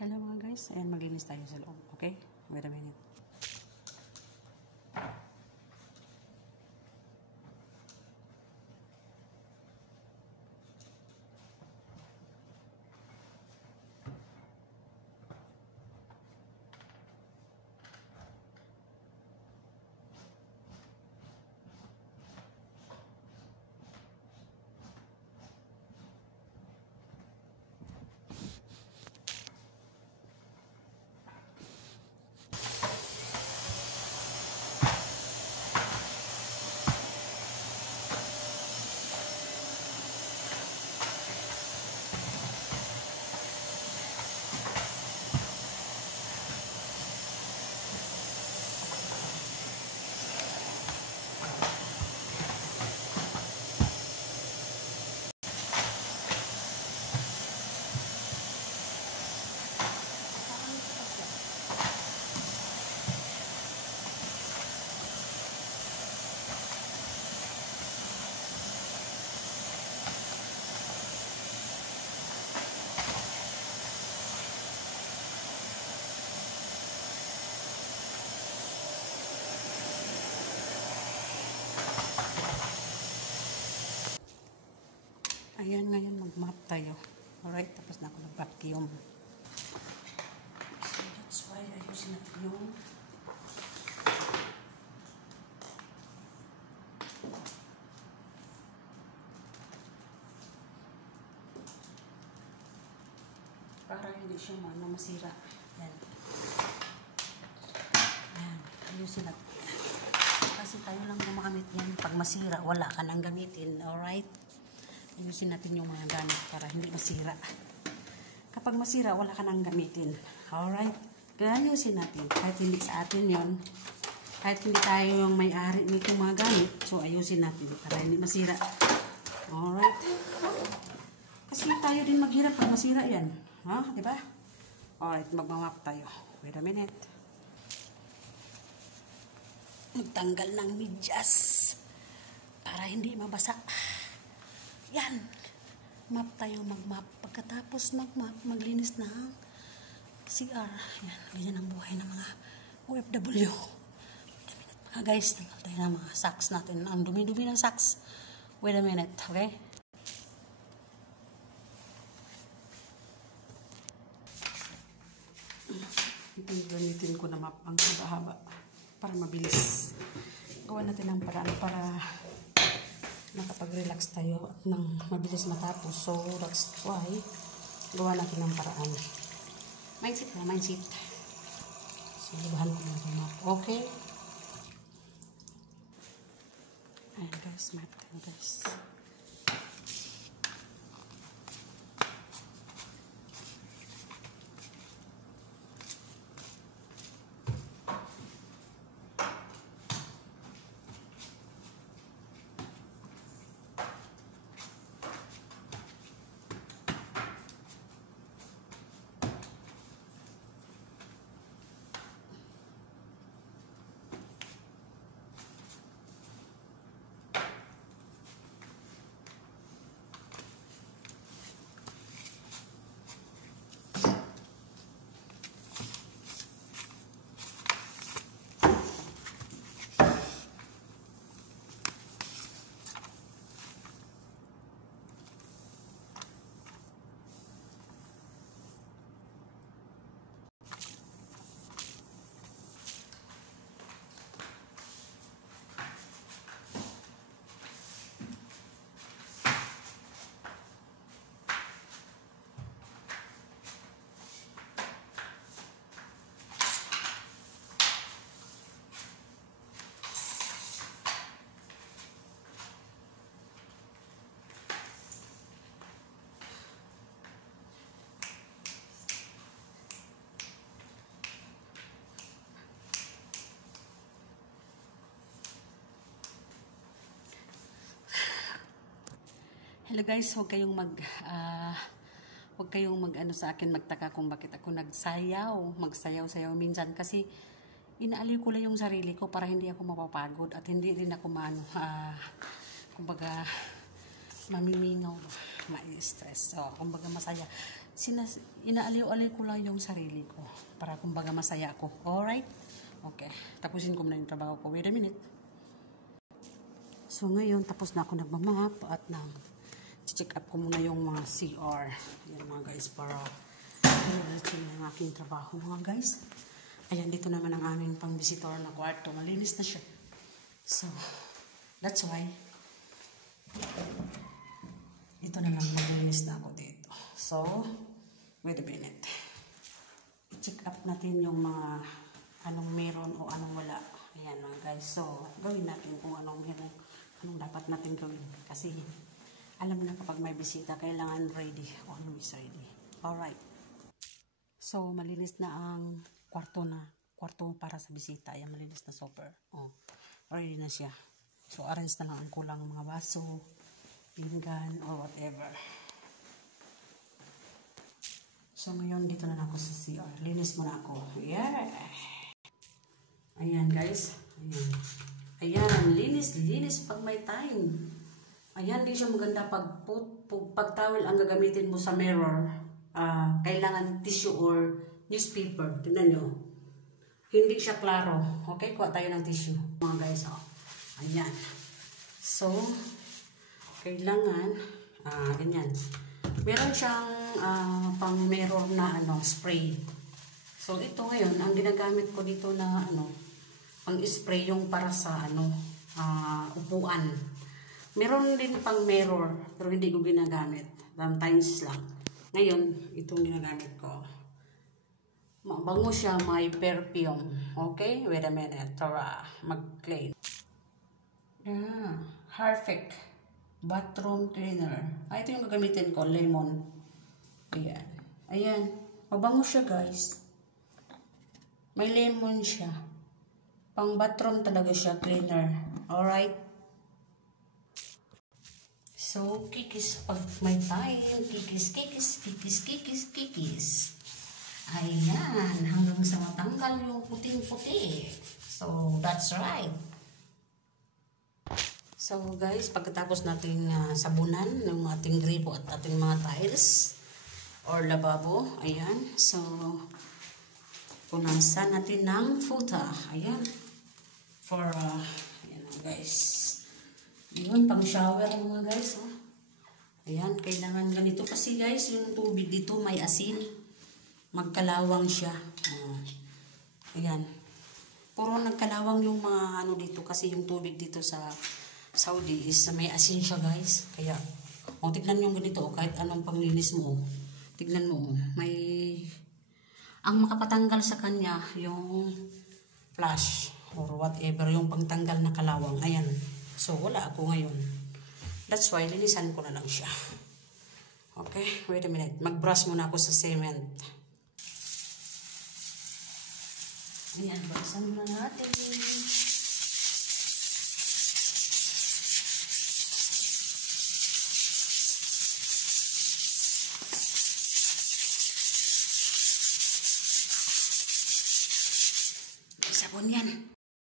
Hello mga guys, ayan maglinis tayo sa loob, okay? Wait a minute. Ayan, ngayon mag-map tayo. Alright, tapos na ako nag-vacuum. So, that's why ayusin natin yung para hindi siya masira. Ayan. Ayan, ayusin natin. Kasi tayo lang gumagamit yan. Pag masira, wala ka nang gamitin. Alright? Ayusin natin yung mga gamit para hindi masira. Kapag masira, wala ka nang gamitin. Alright? Kaya ayusin natin. Kahit hindi sa atin yon, kahit hindi tayo yung may-ari nitong mga gamit, so ayusin natin para hindi masira. Alright? Kasi tayo din maghirap pag masira yan. Ha? Diba? Alright, magmamap tayo. Wait a minute. Magtanggal ng medyas para hindi mabasa. Yan. Map tayo, mag-map. Pagkatapos mag-map, maglinis ng CR. Yan. Ganyan ang buhay ng mga OFW. Mga guys, tanggal tayo ng mga socks natin. Ang dumi-dumi ng socks. Wait a minute, okay? Ito yung gamitin ko na map. Ang haba-haba. Para mabilis. Gawa natin ang paraan para nakapag-relax tayo at nang mabilis matapos. So, that's why gawa natin ng paraan. Mindset na, mindset. So, libahan ko ng map. Okay? Ayan guys, map tayo guys. Hello guys, huwag kayong mag-ano sa akin, magtaka kung bakit ako magsayaw-sayaw minsan kasi inaaliw ko lang yung sarili ko para hindi ako mapapagod at hindi rin ako kumbaga mamimingaw, ma-stress. So, kumbaga masaya. inaaliw-aliw ko lang yung sarili ko para kumbaga masaya ako. Alright? Okay. Tapusin ko muna yung trabaho ko. Wait a minute. So ngayon, tapos na ako nagmamap at check up ko muna yung mga CR. Yan mga guys, para diretso na yung aking trabaho mga guys. Ayan, dito naman ang aming pang-visitor na kwarto. Malinis na siya. So, that's why ito na lang, maglinis na ako dito. So, wait a minute. Check up natin yung mga anong meron o anong wala. Ayan mga guys. So, gawin natin kung anong meron, anong dapat natin gawin. Kasi, alam na kapag may bisita, kailangan ready. O ano is ready. Alright. So, malinis na ang kwarto para sa bisita. Ayan, malinis na super. Oh, ready na siya. So, arrange na lang ang kulang mga baso, pinggan, or whatever. So, ngayon, dito na ako sa CR. Linis muna ako. Yeah! Ayan, guys. Ayan. Ayan, linis pag may time. Ayan, di siya maganda pag towel ang gagamitin mo sa mirror. Kailangan tissue or newspaper. Tignan nyo. Hindi siya klaro. Okay, kuha tayo ng tissue. Mga guys, oh. Ayan. So, kailangan, ganyan. Meron siyang pang mirror na spray. So, ito ngayon, ang ginagamit ko dito na pang spray yung para sa upuan. Meron din pang mirror, pero hindi ko ginagamit. Sometimes lang. Ngayon, itong ginagamit ko. Mabango siya, may perfume. Okay? Wait a minute. Tara, mag-clean. Harpic bathroom cleaner. Ito yung gagamitin ko, lemon. Ayan. Ayan. Mabango siya, guys. May lemon siya. Pang bathroom talaga siya, cleaner. Alright? So, kikis pag may time. Kikis. Ayan. Hanggang sa matanggal yung puting-puti. So, that's right. So, guys, pagkatapos natin sabunan ng ating gripo at ating mga tiles or lababo, ayan. So, punasan natin ng futa. Ayan. For, ayan guys. Yun, pang shower mga guys. Oh. Ayan, kailangan ganito kasi guys, yung tubig dito may asin. Magkalawang siya. Ayan. Puro nagkalawang yung mga dito kasi yung tubig dito sa Saudi is may asin siya guys. Kaya, tignan nyo ganito kahit anong panglinis mo. Tignan mo, may ang makapatanggal sa kanya yung flash or whatever, yung pangtanggal na kalawang. Ayan. So, wala ako ngayon. That's why, linisan ko na lang siya. Okay, wait a minute. Mag-brush muna ako sa cement. Ayan, brushan muna natin. Sabon yan.